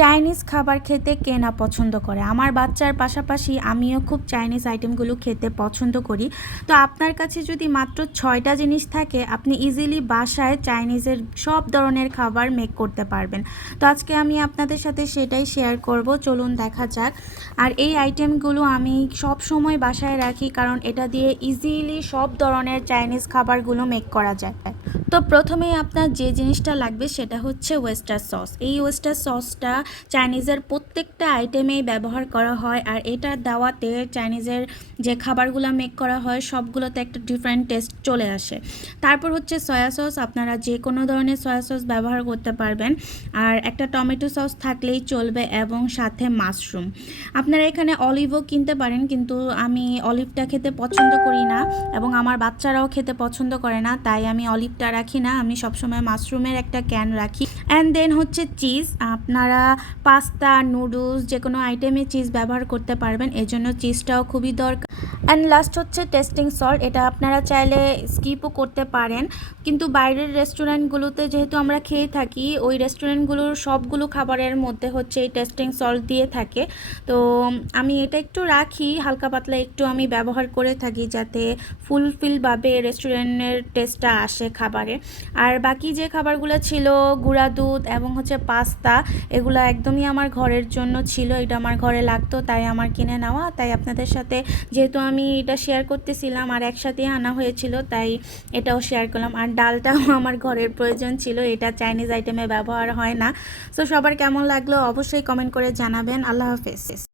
Chinese খাবার খেতে কে না পছন্দ করে? আমার বাচ্চার পাশাপাশি আমিও খুব চাইনিজ আইটেমগুলো খেতে পছন্দ করি। তো আপনার কাছে যদি মাত্র ৬টা জিনিস থাকে, আপনি ইজিলি বাসায় চাইনিজের সব ধরনের খাবার মেক করতে পারবেন। তো আজকে আমি আপনাদের সাথে সেটাই শেয়ার করব। চলুন দেখা যাক। আর এই আইটেমগুলো আমি সব সময় বাসায় রাখি, কারণ এটা দিয়ে ইজিলি সব ধরনের চাইনিজ খাবারগুলো মেক করা যায়। তো প্রথমেই আপনার যে জিনিসটা লাগবে সেটা হচ্ছে ওয়েস্টার সস। এই ওয়েস্টার সসটা চাইনিজের প্রত্যেকটা আইটেমেই ব্যবহার করা হয়, আর এটা দেওয়াতে চাইনিজের যে খাবারগুলো মেক করা হয় সবগুলোতে একটা ডিফারেন্ট টেস্ট চলে আসে। তারপর হচ্ছে সয়া সস, আপনারা যে কোনো ধরনের সয়া সস ব্যবহার করতে পারবেন। আর একটা টমেটো সস থাকলেই চলবে, এবং সাথে মাশরুম। আপনারা এখানে অলিভও কিনতে পারেন, কিন্তু আমি অলিভটা খেতে পছন্দ করি না এবং আমার বাচ্চারাও খেতে পছন্দ করে না, তাই আমি অলিভটা রাখি না। আমি সবসময় মাশরুমের একটা ক্যান রাখি। অ্যান্ড দেন হচ্ছে চিজ। আপনারা পাস্তা, নুডলস যে কোনো আইটেমে চিজ ব্যবহার করতে পারবেন, এজন্য চিজটাও খুবই দরকার। অ্যান্ড লাস্ট হচ্ছে টেস্টিং সল্ট। এটা আপনারা চাইলে স্কিপও করতে পারেন, কিন্তু বাইরের রেস্টুরেন্টগুলোতে যেহেতু আমরা খেয়ে থাকি, ওই রেস্টুরেন্টগুলোর সবগুলো খাবারের মধ্যে হচ্ছে এই টেস্টিং সল্ট দিয়ে থাকে। তো আমি এটা একটু রাখি, হালকা পাতলা একটু আমি ব্যবহার করে থাকি, যাতে ফুলফিলভাবে রেস্টুরেন্টের টেস্টটা আসে খাবারে। আর বাকি যে খাবারগুলো ছিল, গুঁড়া দুধ এবং হচ্ছে পাস্তা, এগুলো একদমই আমার ঘরের জন্য ছিল। এটা আমার ঘরে লাগতো, তাই আমার কিনে নেওয়া। তাই আপনাদের সাথে যেহেতু আমি এটা শেয়ার করতেছিলাম আর একসাথে আনা হয়েছিল, তাই এটাও শেয়ার করলাম। আর ডালটাও আমার ঘরের প্রয়োজন ছিল, এটা চাইনিজ আইটেমে ব্যবহার হয় না। সো সবার কেমন লাগলো অবশ্যই কমেন্ট করে জানাবেন। আল্লাহ হাফেজ।